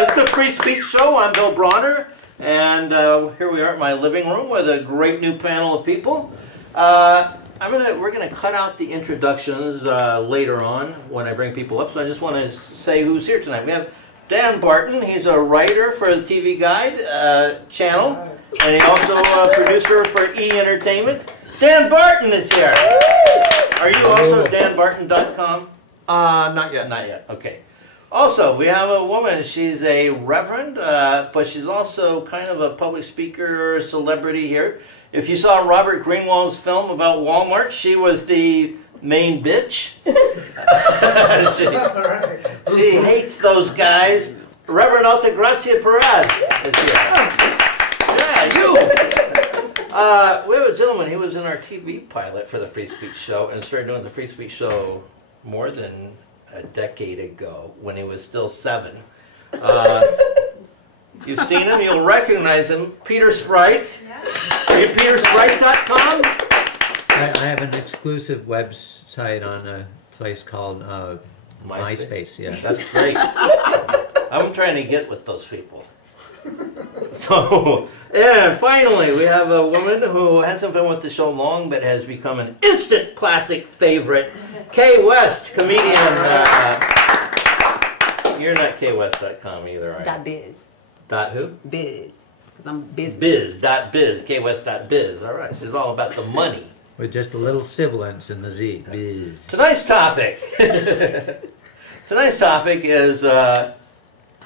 It's the Free Speech Show. I'm Bill Bronner, and here we are at my living room with a great new panel of people. We're gonna cut out the introductions later on when I bring people up. So I just want to say who's here tonight. We have Dan Barton. He's a writer for the TV Guide channel, and he's also a producer for E! Entertainment. Dan Barton is here. Are you also danbarton.com? Not yet. Not yet. Okay. Also, we have a woman. She's a reverend, but she's also kind of a public speaker, celebrity here. If you saw Robert Greenwald's film about Walmart, she was the main bitch. she hates those guys. Reverend Altagracia Perez is here. Yeah, you. We have a gentleman. He was in our TV pilot for the Free Speech Show and started doing the Free Speech Show more than a decade ago when he was still 7. You've seen him, you'll recognize him. Peter Sprite. Yeah. Are you petersprite.com? I have an exclusive website on a place called MySpace. Yeah. That's great. I'm trying to get with those people. So, and finally, we have a woman who hasn't been with the show long, but has become an instant classic favorite. Kay West, comedian. You're not KWest.com either, are you? .biz. Dot who? Biz. Because I'm busy. Biz.biz. KWest.biz. All right. She's all about the money. With just a little sibilance in the Z. Biz. Tonight's topic. Tonight's topic is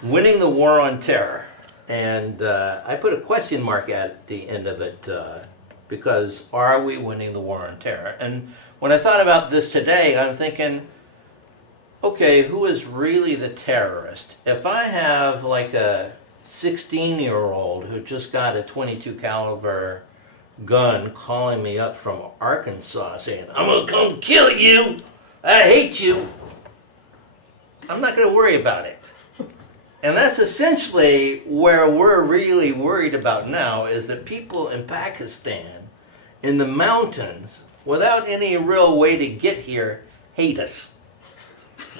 winning the war on terror. And I put a question mark at the end of it because are we winning the war on terror? And when I thought about this today, I'm thinking, okay, who is really the terrorist? If I have like a 16-year-old who just got a .22 caliber gun calling me up from Arkansas saying, I'm going to come kill you, I hate you, I'm not going to worry about it. And that's essentially where we're really worried about now, is that people in Pakistan, in the mountains, without any real way to get here, hate us.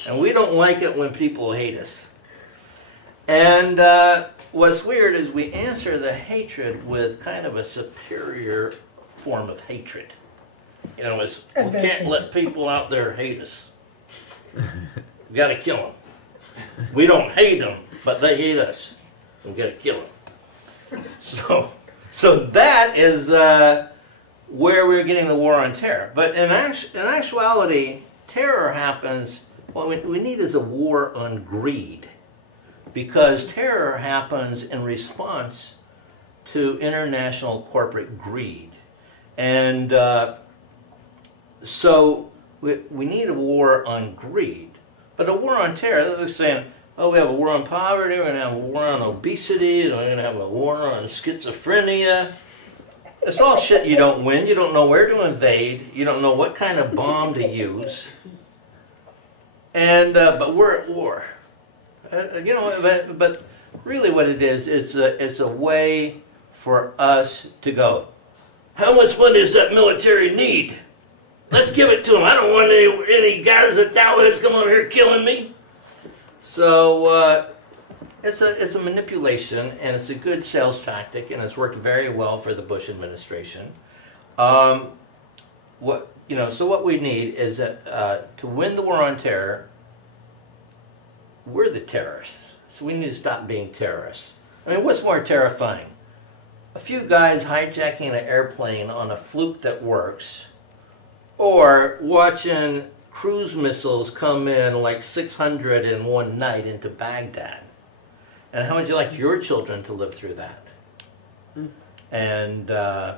And we don't like it when people hate us. And what's weird is we answer the hatred with kind of a superior form of hatred. You know, it's, we can't let people out there hate us. We got to kill them. We don't hate them, but they hate us. We got to kill them. So that is where we're getting the war on terror. But in actuality, terror happens, what we need is a war on greed. Because terror happens in response to international corporate greed. And so we need a war on greed. But a war on terror, they're saying, oh, we have a war on poverty, we're going to have a war on obesity, we're going to have a war on schizophrenia. It's all shit you don't win. You don't know where to invade. You don't know what kind of bomb to use. And but we're at war. You know, but really what it is, it's a way for us to go, how much money does that military need? Let's give it to them. I don't want any guys at towelheads coming over here killing me. So it's a manipulation, and it's a good sales tactic, and it's worked very well for the Bush administration. So what we need is that to win the war on terror, we're the terrorists. So we need to stop being terrorists. I mean, what's more terrifying? A few guys hijacking an airplane on a fluke that works, or watching cruise missiles come in like 600 in one night into Baghdad. And how would you like your children to live through that? And, oh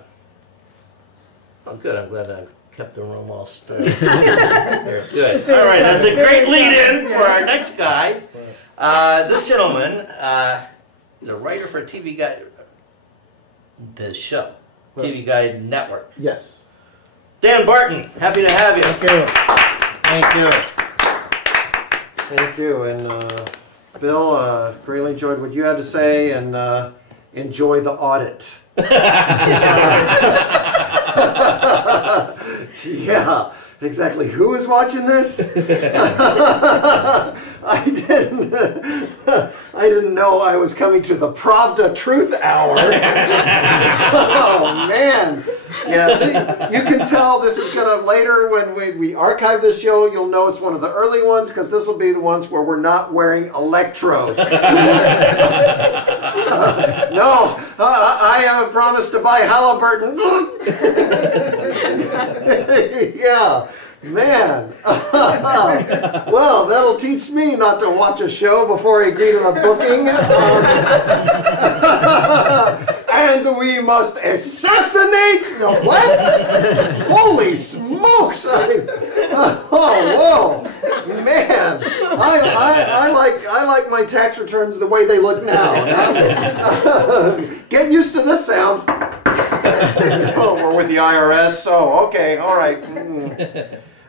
good, I'm glad I kept the room all stirred. Good. All right, that's a great lead-in for our next guy. This gentleman is a writer for TV Guide, the show, TV Guide Network. Yes. Dan Barton, happy to have you. Thank you. Thank you. Thank you. And Bill, greatly enjoyed what you had to say, and enjoy the audit. Yeah, exactly. Who is watching this? I didn't didn't know I was coming to the Pravda Truth Hour. Oh, man. Yeah, you can tell this is going to, later when we archive this show, you'll know it's one of the early ones, because this will be the ones where we're not wearing electrodes. No, I have promised to buy Halliburton. Yeah. Man, well, that'll teach me not to watch a show before I agree to a booking. And we must assassinate the what? Holy smokes! Oh, whoa, man! I like my tax returns the way they look now. Get used to this sound. Oh, we're with the IRS. Oh, okay, all right.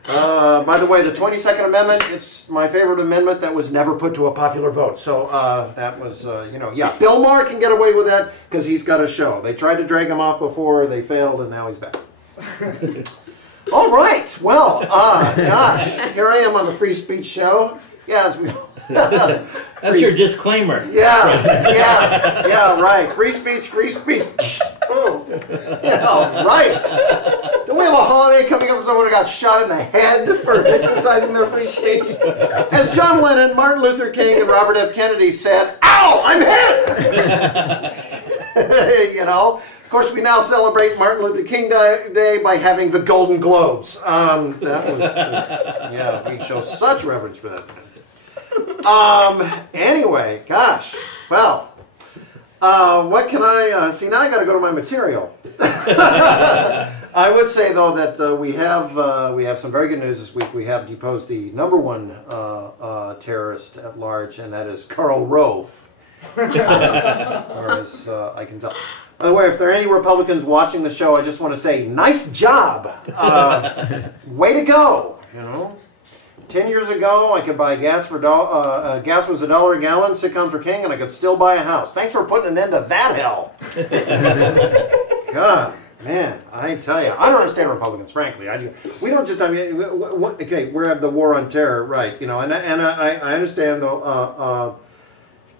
By the way, the 22nd Amendment, it's my favorite amendment that was never put to a popular vote. So that was, yeah. Bill Maher can get away with that because he's got a show. They tried to drag him off before, they failed, and now he's back. All right, well, gosh, here I am on the Free Speech Show. Yes, That's your disclaimer. Yeah, right. Free speech, free speech. Oh, yeah, right. Don't we have a holiday coming up for someone who got shot in the head for exercising their free speech? As John Lennon, Martin Luther King, and Robert F. Kennedy said, "Ow, I'm hit!" You know. Of course, we now celebrate Martin Luther King Day by having the Golden Globes. Yeah, we show such reverence for that. Anyway, gosh, well, what can I, see, now I got to go to my material. I would say, though, that we have some very good news this week. We have deposed the #1 terrorist at large, and that is Karl Rove, or as I can tell. By the way, if there are any Republicans watching the show, I just want to say, nice job. Way to go, you know. 10 years ago, I could buy gas for gas was $1 a gallon, sitcoms were king, and I could still buy a house. Thanks for putting an end to that hell. God, man, I tell you, I don't understand Republicans, frankly. We don't just, I mean, okay, we have the war on terror, right? You know, and I understand though.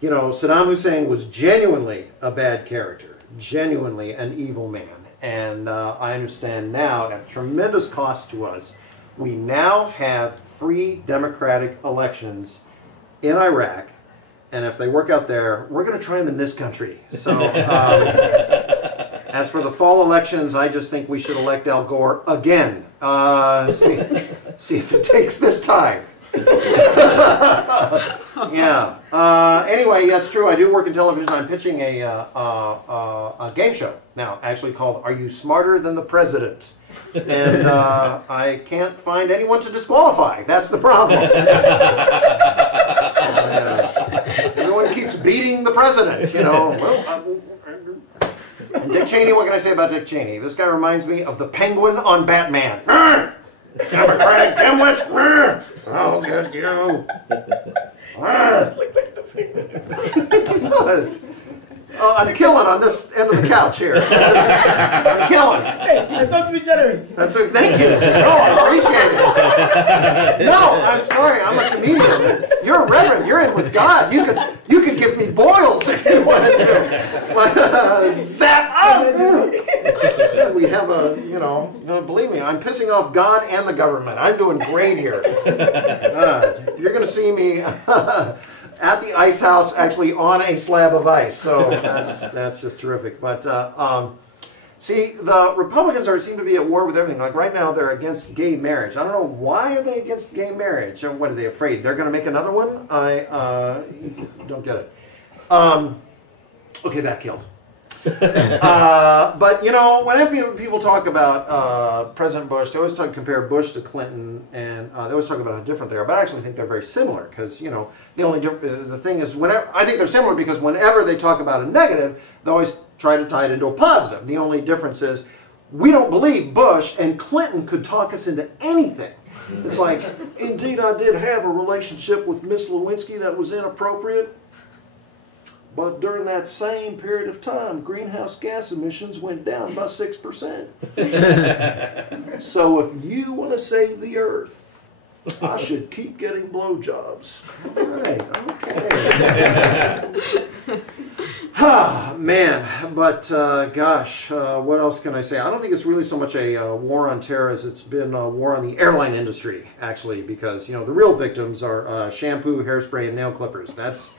You know, Saddam Hussein was genuinely a bad character, genuinely an evil man, and I understand now at tremendous cost to us. We now have free democratic elections in Iraq, and if they work out there, we're going to try them in this country. So, as for the fall elections, I just think we should elect Al Gore again. See if it takes this time. Yeah. Anyway, that's true. I do work in television. I'm pitching a game show now, actually called "Are You Smarter Than the President?" And I can't find anyone to disqualify. That's the problem. Everyone keeps beating the president, you know. Well, Dick Cheney, what can I say about Dick Cheney? This guy reminds me of the Penguin on Batman. Democratic dimwits. I'll get you. I'm killing on this end of the couch here. I'm killing. Hey, I'm supposed to be generous. Thank you. No, I appreciate it. No, I'm sorry. I'm a comedian. You're a reverend. You're in with God. You could give me boils if you wanted to. But zap up. We have believe me, I'm pissing off God and the government. I'm doing great here. You're going to see me at the ice house, actually on a slab of ice. So that's just terrific. But see, the Republicans seem to be at war with everything. Like right now, they're against gay marriage. I don't know, why are they against gay marriage? Or what, are they afraid they're going to make another one? I don't get it. Okay, that killed. But you know, whenever people talk about President Bush, they always compare Bush to Clinton, and they always talk about how different they are. But I actually think they're very similar, because you know, the thing is, whenever I think they're similar because whenever they talk about a negative, they always try to tie it into a positive. The only difference is we don't believe Bush, and Clinton could talk us into anything. It's like, indeed, I did have a relationship with Miss Lewinsky that was inappropriate. But during that same period of time, greenhouse gas emissions went down by 6%. So if you want to save the earth, I should keep getting blowjobs. All right, okay. Man, but gosh, what else can I say? I don't think it's really so much a war on terror as it's been a war on the airline industry, actually, because, the real victims are shampoo, hairspray, and nail clippers. That's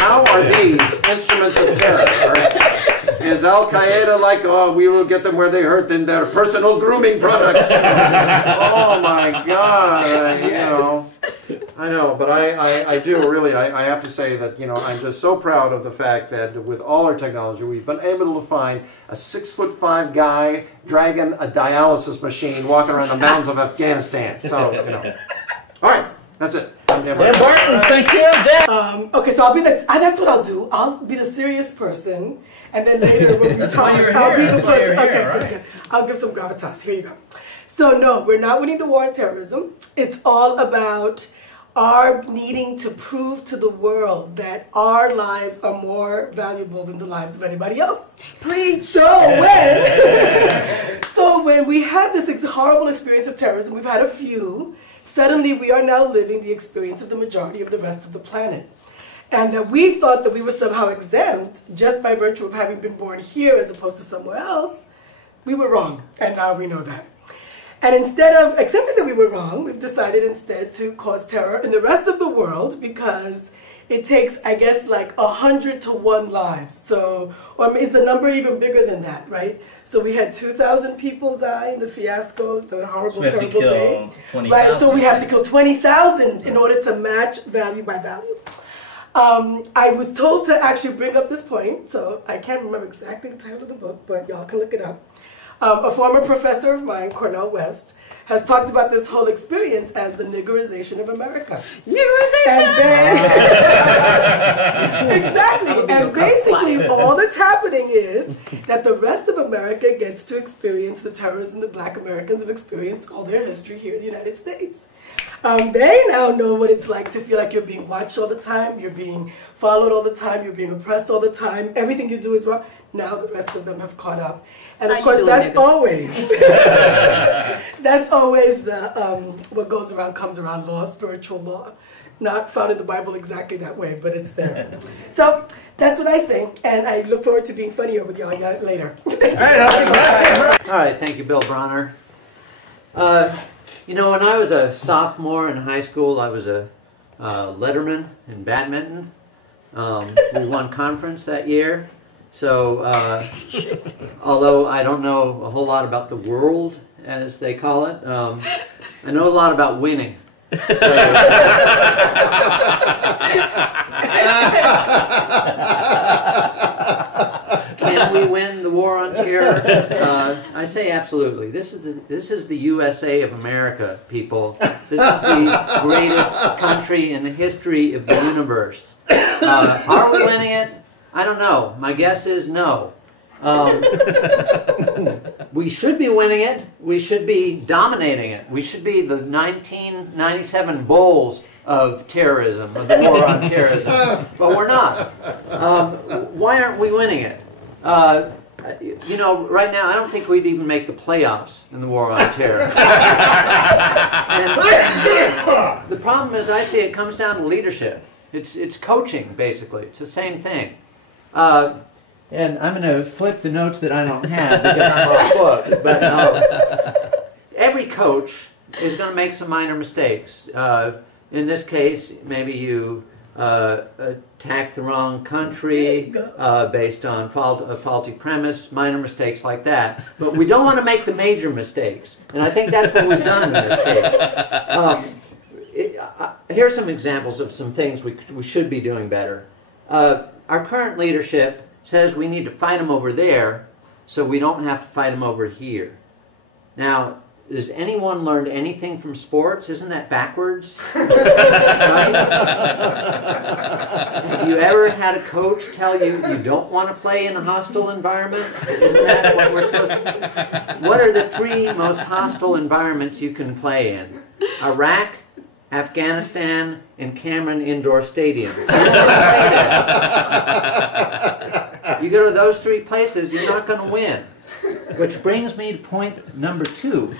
how are these instruments of terror? Right? Is Al Qaeda like, oh, we will get them where they hurt in their personal grooming products? Oh my God, I know, but I do really, I have to say that, I'm just so proud of the fact that with all our technology, we've been able to find a 6'5" guy dragging a dialysis machine walking around the mountains of Afghanistan. So, All right, that's it. I'm Dan Dan Barton, thank you. Dan. Okay, so I'll be that's what I'll do. I'll be the serious person, and then later when we talk, I'll be the person. Okay, good. I'll give some gravitas. Here you go. So no, we're not winning the war on terrorism. It's all about our needing to prove to the world that our lives are more valuable than the lives of anybody else. Preach. So when we had this horrible experience of terrorism, we've had a few, suddenly we are now living the experience of the majority of the rest of the planet. And that we thought that we were somehow exempt just by virtue of having been born here as opposed to somewhere else. We were wrong, and now we know that. And instead of accepting that we were wrong, we've decided instead to cause terror in the rest of the world because it takes, I guess, like 100 to 1 lives. So, or is the number even bigger than that, right? So we had 2,000 people die in the fiasco, the horrible, terrible day. Right, so we have to kill 20,000 in order to match value by value. I was told to actually bring up this point, so I can't remember exactly the title of the book, but y'all can look it up. A former professor of mine, Cornell West, has talked about this whole experience as the niggerization of America. Niggerization! Exactly. And basically all that's happening is that the rest of America gets to experience the terrorism that Black Americans have experienced all their history here in the United States. They now know what it's like to feel like you're being watched all the time, you're being followed all the time, you're being oppressed all the time, everything you do is wrong. Now the rest of them have caught up. And of course that's always, that's always the, what goes around comes around law, spiritual law. Not found in the Bible exactly that way, but it's there. So that's what I think, and I look forward to being funnier with y'all later. All right, thank you, Bill Bronner. When I was a sophomore in high school, I was a letterman in badminton. We won conference that year. So, although I don't know a whole lot about the world, as they call it, I know a lot about winning. So, can we win the war on terror? I say absolutely. This is the USA of America, people. This is the greatest country in the history of the universe. Are we winning it? I don't know. My guess is no. We should be winning it. We should be dominating it. We should be the 1997 Bulls of terrorism, of the war on terrorism. But we're not. Why aren't we winning it? Right now, I don't think we'd even make the playoffs in the war on terror. And the problem is, I see it comes down to leadership. It's coaching, basically. It's the same thing. And I'm going to flip the notes that I don't have because I'm off book. But every coach is going to make some minor mistakes. In this case, maybe you attack the wrong country based on a faulty premise, minor mistakes like that. But we don't want to make the major mistakes. And I think that's what we've done in this case. Here are some examples of some things we should be doing better. Our current leadership says we need to fight them over there so we don't have to fight them over here. Now, has anyone learned anything from sports? Isn't that backwards? Right? Have you ever had a coach tell you you don't want to play in a hostile environment? Isn't that what we're supposed to do? What are the 3 most hostile environments you can play in? Iraq, Afghanistan, and Cameron Indoor Stadium. You go to those 3 places, you're not going to win. Which brings me to point number 2.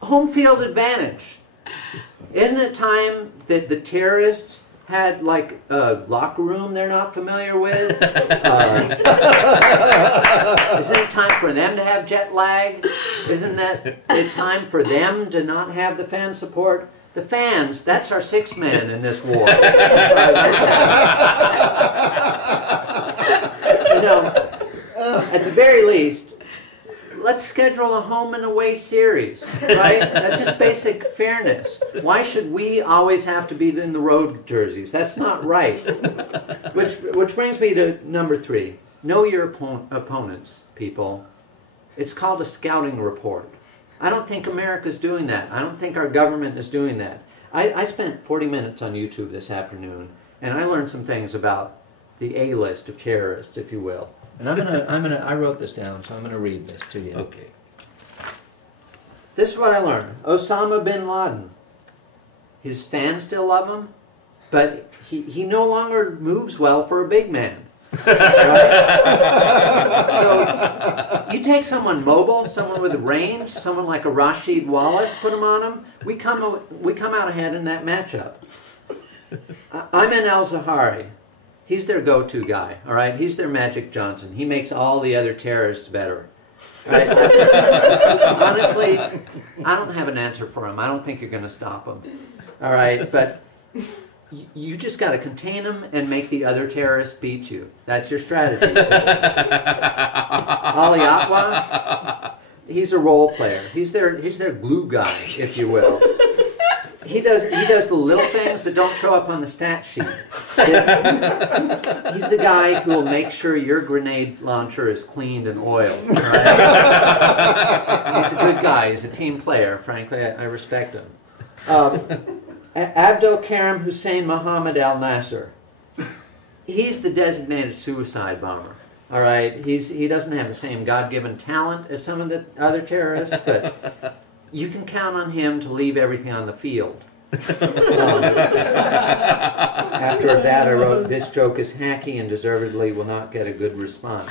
Home field advantage. Isn't it time that the terrorists had like a locker room they're not familiar with? Isn't it time for them to have jet lag? Isn't that it time for them to not have the fan support? The fans, that's our sixth man in this war. At the very least, let's schedule a home and away series, right? That's just basic fairness. Why should we always have to be in the road jerseys? That's not right. Which brings me to number 3. Know your opponents, people. It's called a scouting report. I don't think America's doing that. I don't think our government is doing that. I spent 40 minutes on YouTube this afternoon, and I learned some things about the A-list of terrorists, if you will. And I wrote this down, so I'm gonna read this to you. Okay. This is what I learned. Osama bin Laden. His fans still love him, but he no longer moves well for a big man. Right? So you take someone mobile, someone with range, someone like a Rashid Wallace, put him on him. We come out ahead in that matchup. Ayman al-Zawahiri. He's their go-to guy, all right? He's their Magic Johnson. He makes all the other terrorists better. Right? Honestly, I don't have an answer for him. I don't think you're going to stop him. All right? But you just got to contain him and make the other terrorists beat you. That's your strategy. Ali Atwa, he's a role player. He's their glue guy, if you will. He does the little things that don't show up on the stat sheet. He's the guy who will make sure your grenade launcher is cleaned and oiled. Right? He's a good guy. He's a team player. Frankly, I respect him. Abdul Karim Hussein Muhammad Al Nasser. He's the designated suicide bomber. All right. He doesn't have the same God-given talent as some of the other terrorists, but you can count on him to leave everything on the field. After that, I wrote, "This joke is hacky and deservedly will not get a good response."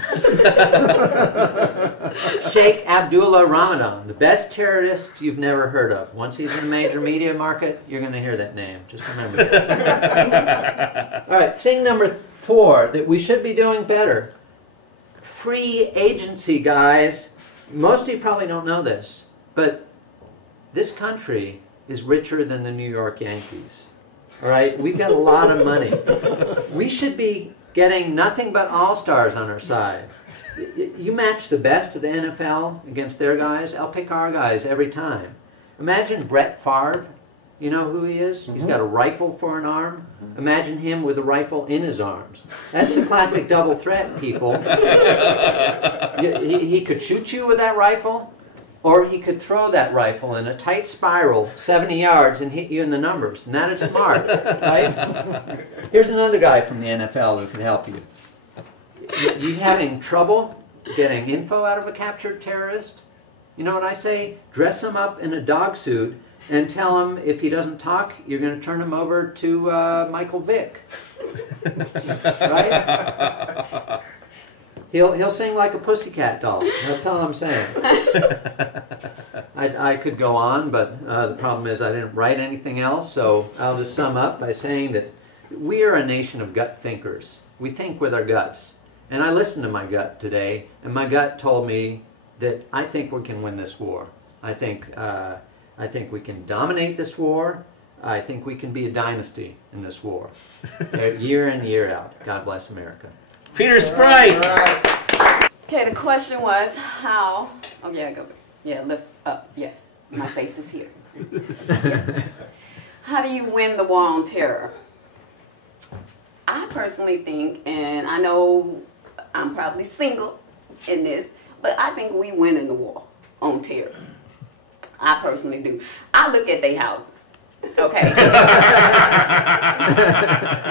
Sheikh Abdullah Ramadan, the best terrorist you've never heard of. Once he's in a major media market, you're going to hear that name. Just remember that. All right, thing number 4 that we should be doing better. Free agency, guys. Most of you probably don't know this, but this country is richer than the New York Yankees. All right? We've got a lot of money. We should be getting nothing but all-stars on our side. You match the best of the NFL against their guys, I'll pick our guys every time. Imagine Brett Favre. You know who he is? He's got a rifle for an arm. Imagine him with a rifle in his arms. That's a classic double threat, people. He could shoot you with that rifle, or he could throw that rifle in a tight spiral 70 yards and hit you in the numbers. And that is smart, right? Here's another guy from the NFL who can help you. You having trouble getting info out of a captured terrorist? You know what I say? Dress him up in a dog suit and tell him if he doesn't talk, you're going to turn him over to Michael Vick. Right? He'll sing like a pussycat doll. That's all I'm saying. I could go on, but the problem is I didn't write anything else, so I'll just sum up by saying that we are a nation of gut thinkers. We think with our guts. And I listened to my gut today, and my gut told me that I think we can win this war. I think we can dominate this war. I think we can be a dynasty in this war. Year in, year out. God bless America. Peter Sprite. Okay, the question was how. Oh yeah, go. Yeah, lift up. Yes, my face is here. Yes. How do you win the war on terror? I personally think, and I know I'm probably single in this, but I think we win in the war on terror. I personally do. I look at their houses. Okay.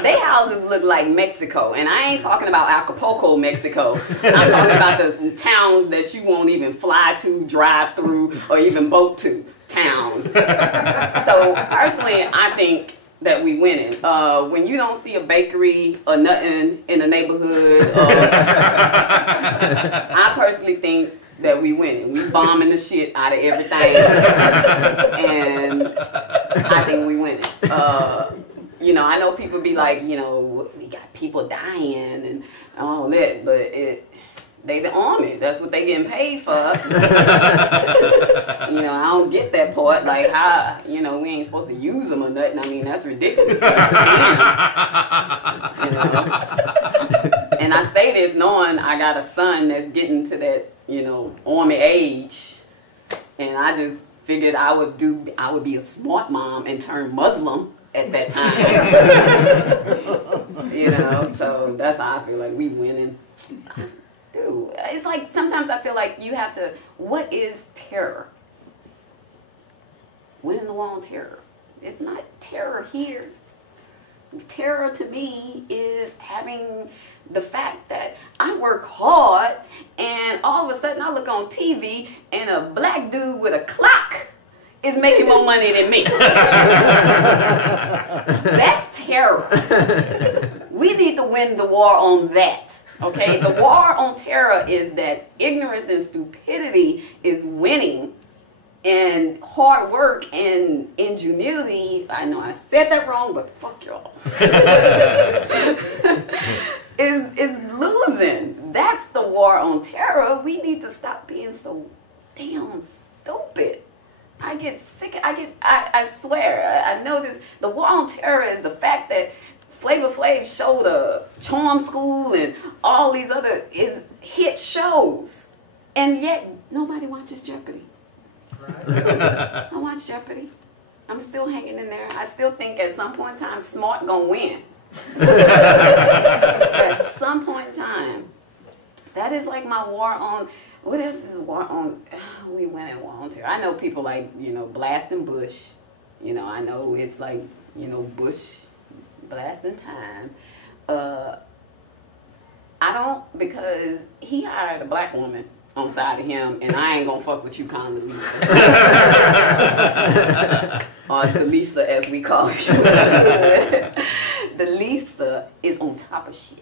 They houses look like Mexico, and I ain't talking about Acapulco, Mexico. I'm talking about the towns that you won't even fly to, drive through, or even boat to. Towns. So personally, I think that we winning. When you don't see a bakery or nothing in the neighborhood, I personally think that we winning. We bombing the shit out of everything, and I think we winning. You know, I know people be like, you know, we got people dying and all that, but they the army. That's what they getting paid for. You know, I don't get that part. Like, how, you know, we ain't supposed to use them or nothing. I mean, that's ridiculous. You know? And I say this knowing I got a son that's getting to that, you know, army age, and I just figured I would be a smart mom and turn Muslim at that time. You know, so that's how I feel like we winning. Dude, it's like sometimes I feel like you have to, what is terror? Winning the war on terror. It's not terror here. Terror to me is having the fact that I work hard and all of a sudden I look on TV and a black dude with a clock is making more money than me. That's terror. We need to win the war on that. Okay? The war on terror is that ignorance and stupidity is winning, and hard work and ingenuity, I know I said that wrong, but fuck y'all, is losing. That's the war on terror. We need to stop being so damn stupid. I get sick. I swear. I know this. The war on terror is the fact that Flavor Flav showed a charm school and all these other hit shows, and yet nobody watches Jeopardy. I watch Jeopardy. I'm still hanging in there. I still think at some point in time, smart gonna win. At some point in time, that is like my war on. What else is war on? We went at war on terror. I know people like, you know, blasting Bush. You know, I know it's like, you know, Bush blasting time. I don't, because he hired a black woman on side of him, and I ain't gonna fuck with you, Condoleezza. Or Delisa, as we call you. Delisa is on top of shit.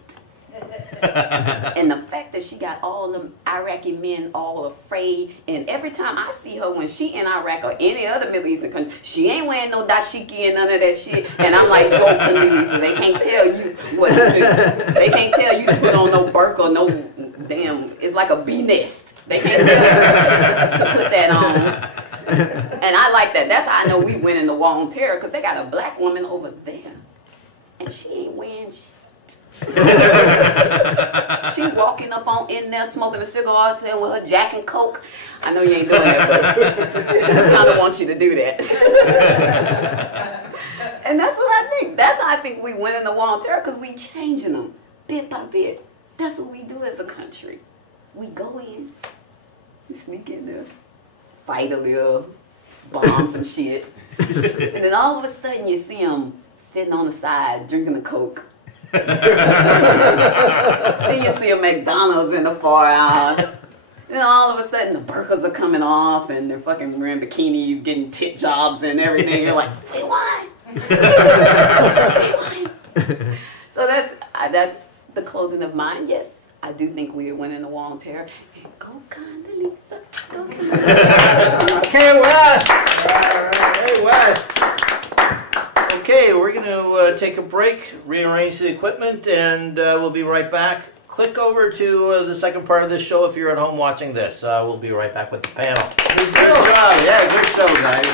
And the fact that she got all them Iraqi men all afraid, and every time I see her when she in Iraq or any other Middle Eastern country, she ain't wearing no dashiki and none of that shit. And I'm like, go Khaleesi. They can't tell you what to do. They can't tell you to put on no burqa, no damn, it's like a bee nest. They can't tell you to put that on. And I like that. That's how I know we winning the war on terror, because they got a black woman over there, and she ain't wearing shit. She walking up on in there smoking a cigar with her Jack and Coke. I know you ain't doing that, but I kind of want you to do that. And that's what I think. That's how I think we win in the war on terror, because we changing them bit by bit. That's what we do as a country. We go in, we sneak in there, fight a little, bomb some shit, and then all of a sudden you see them sitting on the side drinking a Coke. Then you see a McDonald's in the far out. Then all of a sudden the burqas are coming off and they're fucking wearing bikinis, getting tit jobs and everything. You're like, we won! We won! So that's the closing of mine. Yes, I do think we are winning the war on terror. And go Condoleezza, go Condoleezza. Okay, West. Hey, West. Okay, we're going to take a break, rearrange the equipment, and we'll be right back. Click over to the second part of this show if you're at home watching this. We'll be right back with the panel. Good job. Yeah, good show, guys.